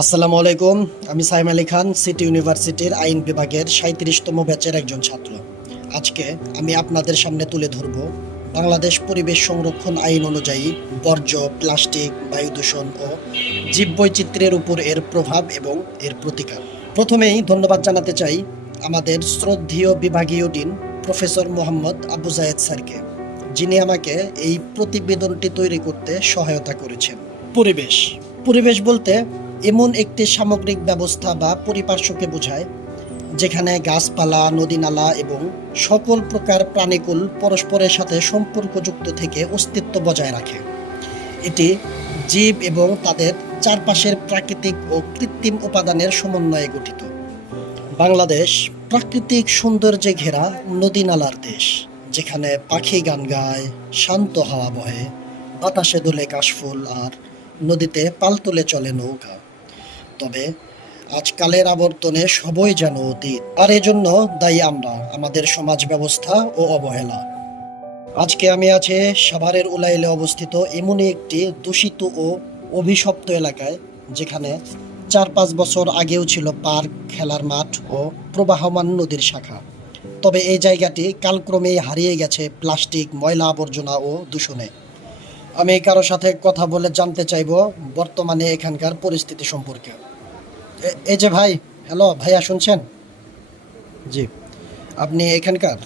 আসসালামু আলাইকুম। আমি সাইম আলী খান, সিটি ইউনিভার্সিটির আইন বিভাগের ৩৭তম ব্যাচের একজন ছাত্র। আজকে আমি আপনাদের সামনে তুলে ধরব বাংলাদেশ পরিবেশ সংরক্ষণ আইন অনুযায়ী বর্জ্য, প্লাস্টিক, বায়ু দূষণ ও জীববৈচিত্র্যের উপর এর প্রভাব এবং এর প্রতিকার। প্রথমেই ধন্যবাদ জানাতে চাই আমাদের শ্রদ্ধেয় বিভাগীয় ডিন প্রফেসর মোহাম্মদ আবু জায়েদ স্যারকে, যিনি আমাকে এই প্রতিবেদনটি তৈরি করতে সহায়তা করেছেন। পরিবেশ পরিবেশ বলতে এমন একটি সামগ্রিক ব্যবস্থা বা পরিপার্শ্বকে বোঝায় যেখানে গাছপালা, নদী-নালা এবং সকল প্রকার প্রাণীকুল পরস্পরের সাথে সম্পর্কযুক্ত থেকে অস্তিত্ব বজায় রাখে। এটি জীব এবং তাদের চারপাশের প্রাকৃতিক ও কৃত্রিম উপাদানের সমন্বয়ে গঠিত। বাংলাদেশ প্রাকৃতিক সৌন্দর্যে ঘেরা নদী-নালার দেশ, যেখানে পাখি গান গায়, শান্ত হাওয়া বহে, বাতাসে দোলে কাশফুল আর নদীতে পাল তুলে চলে নৌকা। তবে আজকালের আবর্তনে সবই যেন অতীত, আর এজন্য দায়ী আমরা, আমাদের সমাজ ব্যবস্থা ও অবহেলা। আজকে আমি আছি সাভারের উলাইলে অবস্থিত এমনই একটি দূষিত ও অভিশপ্ত এলাকায়, যেখানে ৪-৫ বছর আগেও ছিল পার্ক, খেলার মাঠ ও প্রবাহমান নদীর শাখা। তবে এই জায়গাটি কালক্রমেই হারিয়ে গেছে প্লাস্টিক, ময়লা আবর্জনা ও দূষণে। আমি কারো সাথে কথা বলে জানতে চাইব বর্তমানে এখানকার পরিস্থিতি সম্পর্কে। এই যে ভাই, হ্যালো ভাইয়া, শুনছেন? জি, আপনি এখানকার?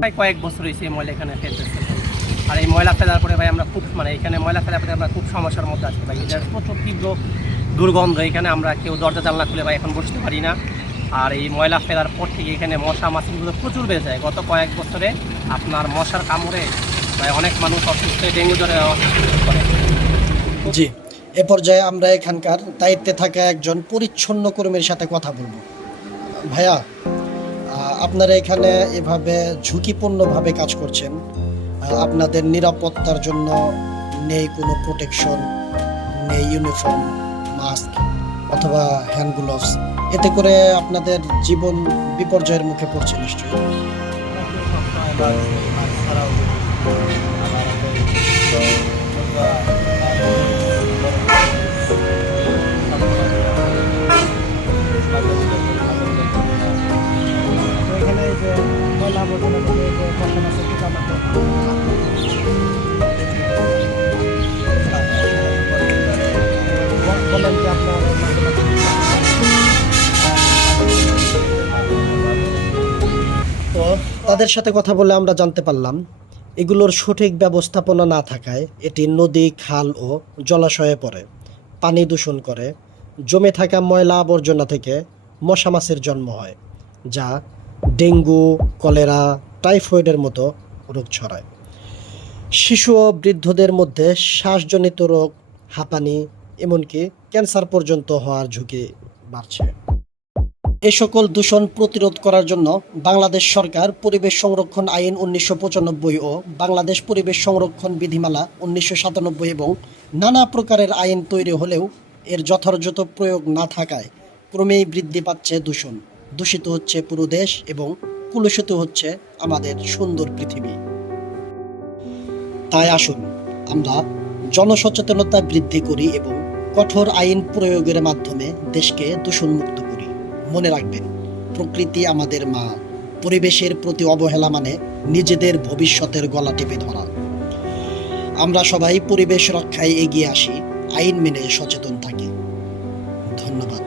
প্রায় কয়েক বছর হয়েছে এই ময়লা এখানে ফেলতেছে। আর এই ময়লা ফেলার পরে ভাই আমরা খুব এখানে ময়লা ফেলার পরে আমরা খুব সমস্যার মধ্যে আছি ভাই। এটার প্রচুর তীব্র দুর্গন্ধ, এখানে আমরা কেউ দরজা জানলা খুলে ভাই এখন বসতে পারি না। আর এই ময়লা ফেলার পর থেকে এখানে মশা মাছিগুলো প্রচুর বেড়ে যায়। গত কয়েক বছরে আপনার মশার কামড়ে ভাই অনেক মানুষ অসুস্থ, ডেঙ্গু জ্বরে অসুস্থ করে। জি, এ পর্যায়ে আমরা এখানকার দায়িত্বে থাকা একজন পরিচ্ছন্ন কর্মীর সাথে কথা বলবো। ভাইয়া, আপনারা এখানে এভাবে ঝুঁকিপূর্ণভাবে কাজ করছেন, আপনাদের নিরাপত্তার জন্য নেই কোনো প্রোটেকশন, নেই ইউনিফর্ম, মাস্ক অথবা হ্যান্ড গ্লোভস। এতে করে আপনাদের জীবন বিপর্যয়ের মুখে পড়ছে নিশ্চয়ই। এখানে যে ময়লা আবর্জনা থেকে মশা মাছি বলেন যে আপনার তো তাদের সাথে কথা বলে আমরা জানতে পারলাম এগুলোর সঠিক ব্যবস্থাপনা না থাকায় এটি নদী, খাল ও জলাশয়ে পড়ে, পানি দূষণ করে, জমে থাকা ময়লা আবর্জনা থেকে মশা মাছির জন্ম হয়, যা ডেঙ্গু, কলেরা, টাইফয়েডের মতো রোগ ছড়ায়। শিশু ও বৃদ্ধদের মধ্যে শ্বাসজনিত রোগ, হাঁপানি, এমনকি ক্যান্সার পর্যন্ত হওয়ার ঝুঁকি বাড়ছে। এ সকল দূষণ প্রতিরোধ করার জন্য বাংলাদেশ সরকার পরিবেশ সংরক্ষণ আইন ১৯৯৫ ও বাংলাদেশ পরিবেশ সংরক্ষণ বিধিমালা ১৯৯৭ এবং নানা প্রকারের আইন তৈরি হলেও এর যথাযথ প্রয়োগ না থাকায় ক্রমেই বৃদ্ধি পাচ্ছে দূষণ। দূষিত হচ্ছে পুরো দেশ এবং কলুষিত হচ্ছে আমাদের সুন্দর পৃথিবী। তাই আসুন আমরা জনসচেতনতা বৃদ্ধি করি এবং কঠোর আইন প্রয়োগের মাধ্যমে দেশকে দূষণমুক্ত করি। মনে রাখবেন, প্রকৃতি আমাদের মা। পরিবেশের প্রতি অবহেলা মানে নিজেদের ভবিষ্যতের গলা টিপে ধরা। আমরা সবাই পরিবেশ রক্ষায় এগিয়ে আসি, আইন মেনে সচেতন থাকি। ধন্যবাদ।